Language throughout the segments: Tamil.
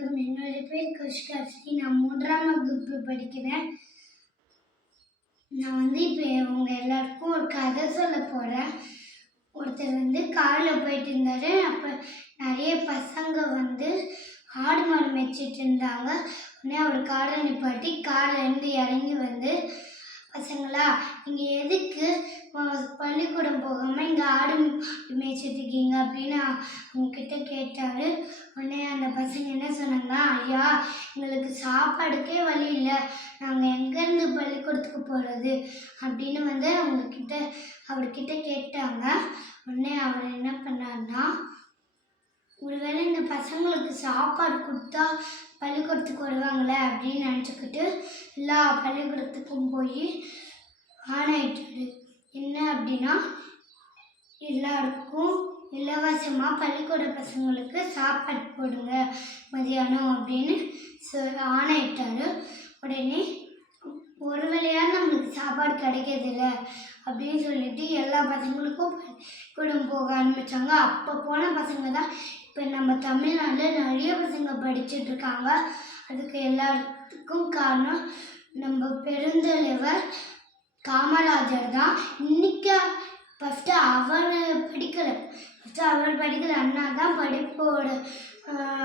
வணக்கம். என்னோட பேர் குஷ்காஸ்ரீ நான் மூன்றாம் வகுப்பு படிக்கிறேன். நான் வந்து இப்போ உங்க எல்லாருக்கும் ஒரு கதை சொல்ல போகிறேன் ஒருத்தர் வந்து காரில் போயிட்டு இருந்தாரு. அப்போ நிறைய பசங்க வந்து ஆடு மாடு மேய்ச்சிட்டு இருந்தாங்க. உடனே அவர் காரை நிப்பாட்டி கார்லேருந்து இறங்கி வந்து பசங்களா நீங்கள் எதுக்கு பள்ளிக்கூடம் போகாமல் இங்கே ஆடு மேய்ச்சிட்ருக்கீங்க அப்படின்னு அவங்கக்கிட்ட கேட்டார். உடனே அந்த பசங்க என்ன சொன்னாங்க ஐயா எங்களுக்கு சாப்பாடுக்கே வழி இல்லை. நாங்கள் எங்கேருந்து பள்ளிக்கூடத்துக்கு போகிறது அப்படின்னு வந்து அவங்கக்கிட்ட அவர்கிட்ட கேட்டாங்க. உடனே அவர் என்ன பண்ணாருன்னா ஒருவேளை இந்த பசங்களுக்கு சாப்பாடு கொடுத்தா பள்ளிக்கூடத்துக்கு வருவாங்களே? அப்படின்னு நினச்சிக்கிட்டு எல்லா பள்ளிக்கூடத்துக்கும் போய் அப்படின்னா எல்லாருக்கும் இலவசமாக பள்ளிக்கூட பசங்களுக்கு சாப்பாடு போடுங்க மதியானம் அப்படின்னு சொ ஆணையிட்டாரு. உடனே ஒரு வேளையாக நம்மளுக்கு சாப்பாடு கிடைக்கிறதில்ல அப்படின்னு சொல்லிட்டு எல்லா பசங்களுக்கும் பள்ளிக்கூடம் போக ஆரம்பித்தாங்க அப்போ போன பசங்க தான் இப்போ நம்ம தமிழ்நாட்டில் நிறைய பசங்க படிச்சுட்டு இருக்காங்க. அதுக்கு எல்லாத்துக்கும் காரணம் நம்ம பெருந்தலைவர் காமராஜர் தான். இன்னைக்கு ஃபஸ்ட்டு அவர் படிக்கிற ஃபஸ்ட்டு அவர் படிக்கிற அண்ணா தான் படிப்போட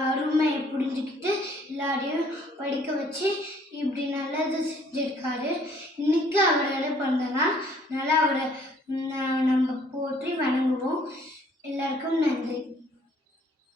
அருமையை புரிஞ்சுக்கிட்டு எல்லாரையும் படிக்க வச்சு இப்படி நல்லது செஞ்சுருக்காரு. இன்னைக்கு அவரோட பிறந்தநாள் அதனால் அவரை நம்ம போற்றி வணங்குவோம். எல்லாருக்கும் நன்றி.